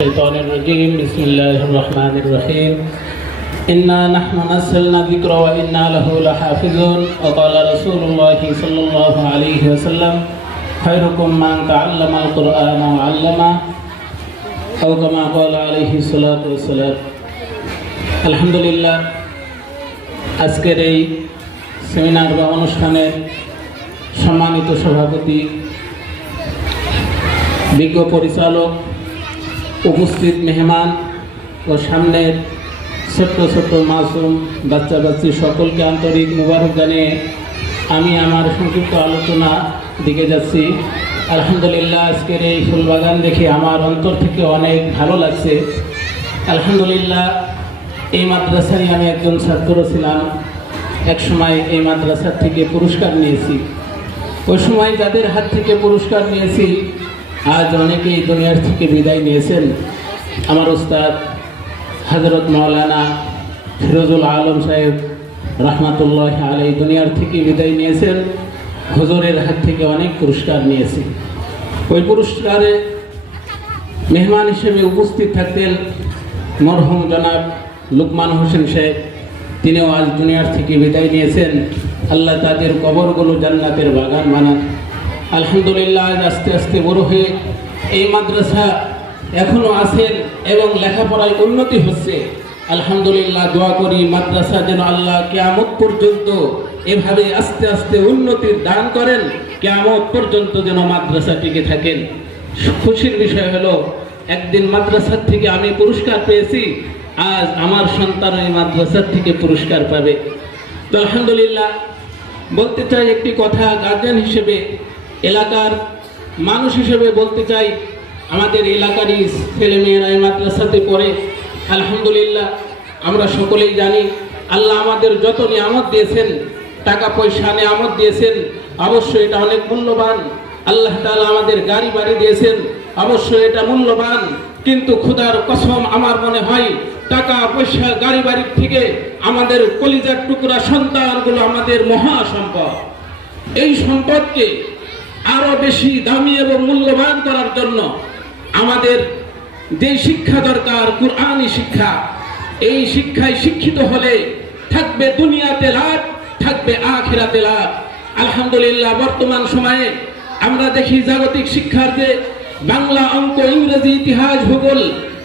الشيطان الرجيم بسم الله الرحمن الرحيم إنا نحن نزلنا الذكر وإنا له لحافظون وقال رسول الله صلى الله عليه وسلم خيركم من تعلم القرآن وعلمه أو كما قال عليه الصلاة والسلام الحمد لله আজকের এই সেমিনার বা অনুষ্ঠানের সম্মানিত সভাপতি বিজ্ঞ পরিচালক উপস্থিত মেহমান ও সামনের ছোট্ট ছোট্ট মাসুম, বাচ্চা বাচ্চি সকলকে আন্তরিক মুবারক জানিয়ে আমি আমার সংক্ষিপ্ত আলোচনা দিকে যাচ্ছি। আলহামদুলিল্লাহ, আজকের এই ফুলবাগান দেখে আমার অন্তর থেকে অনেক ভালো লাগছে। আলহামদুলিল্লাহ, এই মাদ্রাসারই আমি একজন ছাত্র ছিলাম। এক সময় এই মাদ্রাসার থেকে পুরস্কার নিয়েছি। ওই সময় যাদের হাত থেকে পুরস্কার নিয়েছি আজ অনেকেই দুনিয়ার থেকে বিদায় নিয়েছেন। আমার উস্তাদ হজরত মৌলানা ফিরোজুল আলম সাহেব রহমাতুল্লাহ আলাই দুনিয়ার থেকে বিদায় নিয়েছেন। হজরের হাত থেকে অনেক পুরস্কার নিয়েছি। ওই পুরস্কারে মেহমান হিসেবে উপস্থিত থাকতেন মরহুম জনাব লুকমান হোসেন সাহেব। তিনিও আজ দুনিয়ার থেকে বিদায় নিয়েছেন। আল্লাহ তাদের কবরগুলো জান্নাতের বাগান বানান। আলহামদুলিল্লাহ আজ আস্তে আস্তে বড় হয়ে এই মাদ্রাসা এখনও আছেন এবং লেখাপড়ায় উন্নতি হচ্ছে। আলহামদুলিল্লাহ, দোয়া করি মাদ্রাসা যেন আল্লাহ কেয়ামত পর্যন্ত এভাবে আস্তে আস্তে উন্নতির দান করেন, কেয়ামত পর্যন্ত যেন মাদ্রাসা টিকে থাকেন। খুশির বিষয় হলো, একদিন মাদ্রাসার থেকে আমি পুরস্কার পেয়েছি, আজ আমার সন্তান এই মাদ্রাসার থেকে পুরস্কার পাবে। তো আলহামদুলিল্লাহ, বলতে চাই একটি কথা গার্জেন হিসেবে এলাকার মানুষ হিসেবে বলতে চাই, আমাদের এলাকারই ছেলেমেয়েরা এই মাদ্রাসাতে পড়ে। আলহামদুলিল্লাহ, আমরা সকলেই জানি, আল্লাহ আমাদের যত নিয়ামত দিয়েছেন, টাকা পয়সা নিয়ামত দিয়েছেন, অবশ্যই এটা অনেক মূল্যবান। আল্লাহ তালা আমাদের গাড়ি বাড়ি দিয়েছেন, অবশ্যই এটা মূল্যবান। কিন্তু খুদার কসম আমার মনে হয়, টাকা পয়সা গাড়ি বাড়ির থেকে আমাদের কলিজার টুকরা সন্তানগুলো আমাদের মহা সম্পদ এই সম্পদকে আরও বেশি দামি এবং মূল্যবান করার জন্য আমাদের যে শিক্ষা দরকার কোরআনি শিক্ষা। এই শিক্ষায় শিক্ষিত হলে থাকবে দুনিয়াতে লাভ, থাকবে আখিরাতে লাভ। আলহামদুলিল্লাহ, বর্তমান সময়ে আমরা দেখি জাগতিক শিক্ষার যে বাংলা অঙ্ক, ইংরেজি, ইতিহাস, ভূগোল,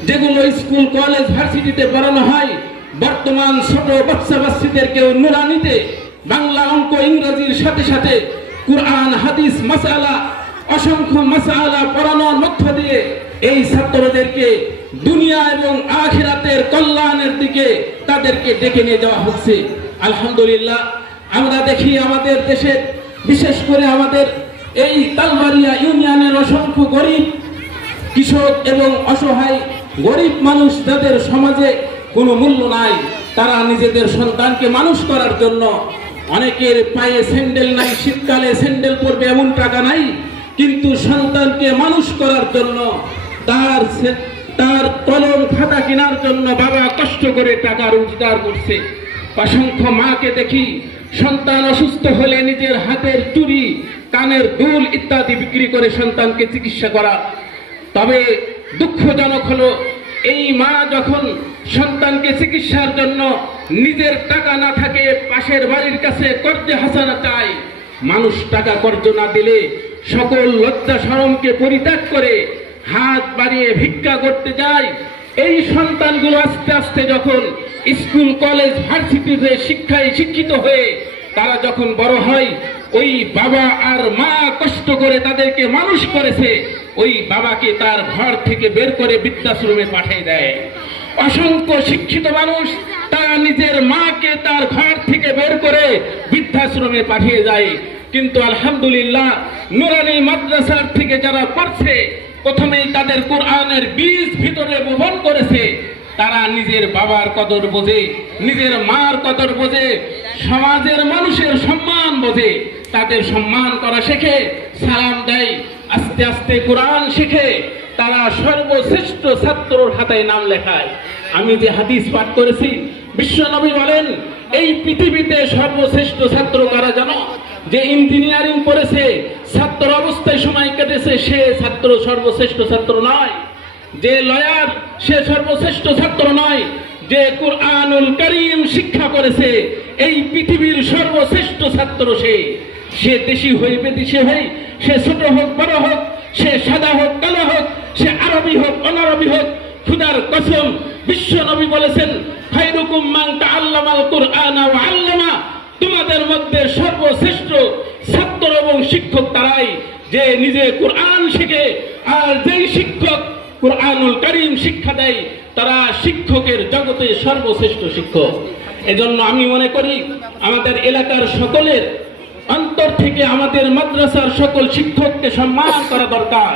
যেগুলো স্কুল, কলেজ, ভার্সিটিতে পড়ানো হয়, বর্তমান ছোট বাচ্চা বাচ্চাদেরকেও নুরানিতে বাংলা অঙ্ক, ইংরেজির সাথে সাথে কোরআন, হাদিস, মাসালা, অসংখ্য মাসালা পড়ানোর মধ্য দিয়ে এই ছাত্রদেরকে দুনিয়া এবং আখিরাতের কল্যাণের দিকে তাদেরকে ডেকে নিয়ে যাওয়া হচ্ছে। আলহামদুলিল্লাহ, আমরা দেখি আমাদের দেশের, বিশেষ করে আমাদের এই তালবাড়িয়া ইউনিয়নের অসংখ্য গরিব কৃষক এবং অসহায় গরিব মানুষ যাদের সমাজে কোনো মূল্য নাই, তারা নিজেদের সন্তানকে মানুষ করার জন্য অনেকের পায়ে স্যান্ডেল নাই, শীতকালে স্যান্ডেল পরবে এমন টাকা নাই, কিন্তু সন্তানকে মানুষ করার জন্য তার তার কলম খাতা কেনার জন্য বাবা কষ্ট করে টাকা রোজগার করছে। অসংখ্য মাকে দেখি সন্তান অসুস্থ হলে নিজের হাতের চুরি, কানের দুল ইত্যাদি বিক্রি করে সন্তানকে চিকিৎসা করা। তবে দুঃখজনক হলো এই মা যখন সন্তানকে চিকিৎসার জন্য নিজের টাকা না থাকে পাশের বাড়ির কাছে কর্জে হাসানা চায়, মানুষ টাকা কর্জ না দিলে সকল লজ্জা সরমকে পরিত্যাগ করে হাত বাড়িয়ে ভিক্ষা করতে যায়। এই সন্তানগুলো আস্তে আস্তে যখন স্কুল, কলেজ, ভার্সিটিতে শিক্ষায় শিক্ষিত হয়ে তারা যখন বড় হয়, ওই বাবা আর মা কষ্ট করে তাদেরকে মানুষ করেছে। ওই বাবাকে তার ঘর থেকে বের করে বৃদ্ধাশ্রমে পাঠিয়ে দেয়। অসংখ্য শিক্ষিত মানুষ তারা নিজের মাকে তার ঘর থেকে বের করে বৃদ্ধাশ্রমে পাঠিয়ে যায়। কিন্তু আলহামদুলিল্লাহ, নুরানি মাদ্রাসার থেকে যারা পড়ছে, প্রথমেই তাদের কোরআনের বীজ ভিতরে বহন করেছে। তারা নিজের বাবার কদর বোঝে, নিজের মার কদর বোঝে, সমাজের মানুষের সম্মান বোঝে। তাদের সম্মান করা শেখে, সালাম দেয় আস্তে আস্তে কোরআন শিখে তারা সর্বশ্রেষ্ঠ ছাত্রর খাতায় নাম লেখায়। আমি যে হাদিস পাঠ করেছি বিশ্বনবী বলেন, এই পৃথিবীতে সর্বশ্রেষ্ঠ ছাত্র কারা জানো? যে ইঞ্জিনিয়ারিং পড়েছে, ছাত্র অবস্থায় সময় কেটেছে, সে ছাত্র সর্বশ্রেষ্ঠ ছাত্র নয়। যে লয়ার, সে সর্বশ্রেষ্ঠ ছাত্র নয়। যে কুরআনুল করিম শিক্ষা করেছে, এই পৃথিবীর সর্বশ্রেষ্ঠ ছাত্র সে। সে দেশি হই বিদেশি হই সে ছোট হোক, বড় হোক, সে সাদা হোক, কালো হোক, সে আরবি হোক, অনারবি হোক, খুদার কসম, বিশ্ব নবী বলেছেন খাইরুকুম মান তাআল্লামাল কুরআন ওয়া আল্লামা। তোমাদের মধ্যে সর্বশ্রেষ্ঠ ছাত্র এবং শিক্ষক তারাই, যে নিজে কোরআন শিখে, আর যেই শিক্ষক কোরআনুল করিম শিক্ষা দেয়, তারা শিক্ষকের জগতে সর্বশ্রেষ্ঠ শিক্ষক। এজন্য আমি মনে করি, আমাদের এলাকার সকলের অন্তর থেকে আমাদের মাদ্রাসার সকল শিক্ষককে সম্মান করা দরকার।